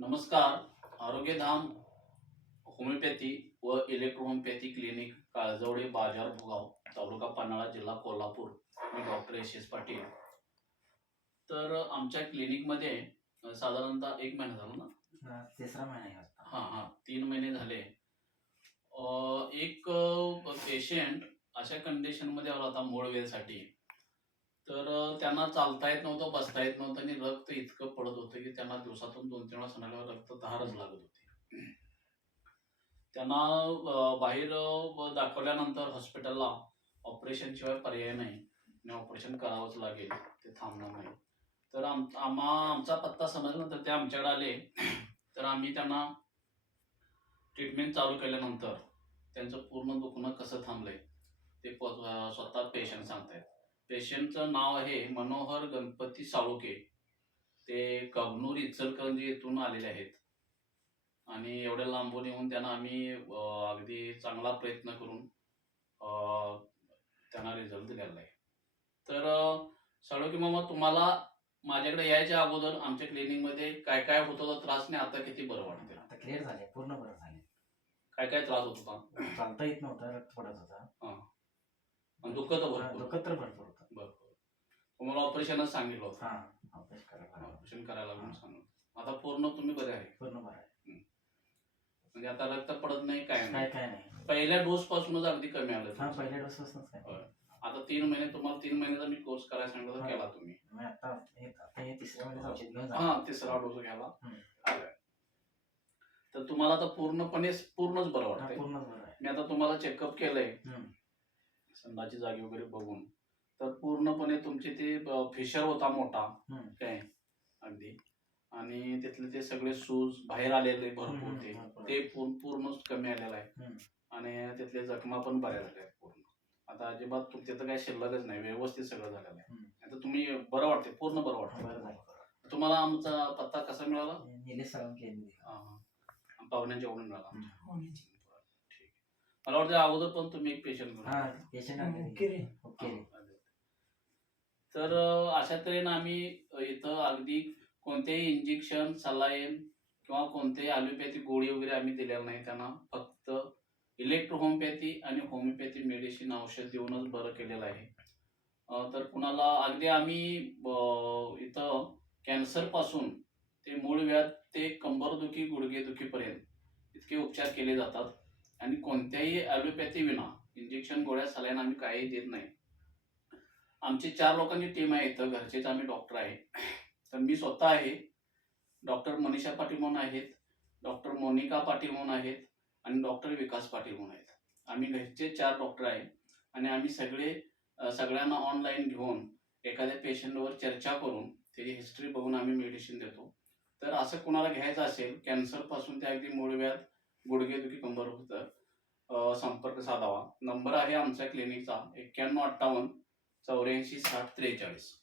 नमस्कार. आरोग्यधाम होमिओपॅथी व इलेक्ट्रोहोमिओपॅथी क्लिनिक काळजवडे बाजार भुगाव तालुका पन्हाळा जिल्हा कोल्हापूर. मी डॉक्टर एस एस पाटील. तर आमच्या क्लिनिकमध्ये साधारणतः एक महिना झाला ना? तिसरा महिना. हां हां तीन महिने झाले. एक पेशंट अशा कंडिशनमध्ये आला होता मूळ वेळेसाठी तर त्यांना चालता येत नव्हतं बसता येत नव्हतं आणि रक्त इतकं पडत होतं की त्यांना दिवसातून दोन तीन वेळा सणाला रक्त धारच लागत होती. त्यांना बाहेर दाखवल्यानंतर हॉस्पिटलला ऑपरेशन शिवाय पर्याय नाही आणि ऑपरेशन करावंच लागेल ते थांबणार नाही. तर आम आम्हा आमचा पत्ता समजल्यानंतर ते आमच्याकडे आले. तर आम्ही त्यांना ट्रीटमेंट चालू केल्यानंतर त्यांचं पूर्ण दुखणं कसं थांबलंय ते स्वतः पेशंट सांगतायत. पेशंटचं नाव आहे मनोहर गणपती साळुके ते कबनूर इचलकरंजी येथून आलेले आहेत. आणि एवढ्या लांबून येऊन त्यांना आम्ही अगदी चांगला प्रयत्न करून त्यांना रिझल्ट दिलेला आहे. तर साळुके मामा तुम्हाला माझ्याकडे यायच्या अगोदर आमच्या क्लिनिकमध्ये काय काय होत होता त्रास नाही आता किती बरं वाटतं आता क्लिअर झाले पूर्ण बरं झाले. काय काय त्रास होत होता? चालता येत नव्हतं रक्त पडत होता. भरपूर. दुखत तर भरपूर. तुम्हाला ऑपरेशनच सांगितलं होतं हा अभ्यास. ऑपरेशन करायला लागून सांगितलं आता पूर्ण तुम्ही बरे आहे पूर्ण बरं आहे म्हणजे आता रक्त पडत नाही काय काय नाही काय नाही पहिल्या डोस पासूनच अगदी कमी आलं हा. पहिल्या डोसपासूनच काय होय. आता तीन महिने तुम्हाला तीन महिन्याचा मी कोर्स करायला सांगितलं हा. केला तुम्ही मी आता हे आता हे तिसऱ्या महिन्यात औषध घेऊन जाणार. हा तिसरा डोस हम्म. आलाय. तर तुम्हाला आता पूर्णपणे पूर्णच बरं हा, वाटतंय पूर्णच बरं आहे मी आता तुम्हाला चेकअप केलंय हम्म. संडाची जागी वगैरे बघून तर पूर्णपणे तुमचे ते फिशर होता मोठा. काय अगदी. आणि तिथले ते सगळे सूज बाहेर आलेले भरपूर ते. भरपूर. ते पूर्ण पूर्णच कमी आलेलं आहे. आणि तिथले जखमा पण बऱ्या झाल्या आहेत पूर्ण. आता अजिबात तुम तिथं काही शिल्लकच नाही. व्यवस्थित सगळं झालेलं आहे. आता तुम्ही बरं वाटते पूर्ण बरं बरं वाटतं झालं तुम्हाला आमचा पत्ता कसा मिळाला? निलेश साळुंके. पाहुण्यांच्या ओढून मिळाला. मला वाटतं अगोदर पण तुम्ही एक पेशंट हा पेशंट ओके ओके तर अशा तऱ्हेनं आम्ही इथं अगदी कोणतेही इंजेक्शन सलाईन किंवा कोणतेही ॲलोपॅथी गोळी वगैरे आम्ही दिलेलं नाही. त्यांना फक्त इलेक्ट्रोहोमपॅथी आणि होमिओपॅथी मेडिसिन औषध देऊनच बरं केलेलं आहे. तर कुणाला अगदी आम्ही इथं कॅन्सरपासून ते मूळ व्याध ते कंबरदुखी गुडघेदुखीपर्यंत इतके उपचार केले जातात. आणि कोणत्याही ॲलोपॅथी विना इंजेक्शन गोळ्या सलाईन आम्ही काही देत नाही. आमची चार लोकांची टीम आहे इथं घरचेच आम्ही डॉक्टर आहे. तर मी स्वतः आहे. डॉक्टर मनीषा पाटील म्हणून आहेत. डॉक्टर मोनिका पाटील म्हणून आहेत. आणि डॉक्टर विकास पाटील म्हणून आहेत. आम्ही घरचे चार डॉक्टर आहे. आणि आम्ही सगळे सगळ्यांना ऑनलाईन घेऊन एखाद्या पेशंटवर चर्चा करून त्याची हिस्ट्री बघून आम्ही मेडिसिन देतो. तर असं कुणाला घ्यायचं असेल कॅन्सरपासून ते अगदी मूळव्याध गुडघेदुखी कंबर होतं संपर्क साधावा. नंबर आहे आमच्या क्लिनिकचा एक्क्याण्णव अठ्ठावन्न. चौऱ्याऐंशी साठ त्रेचाळीस.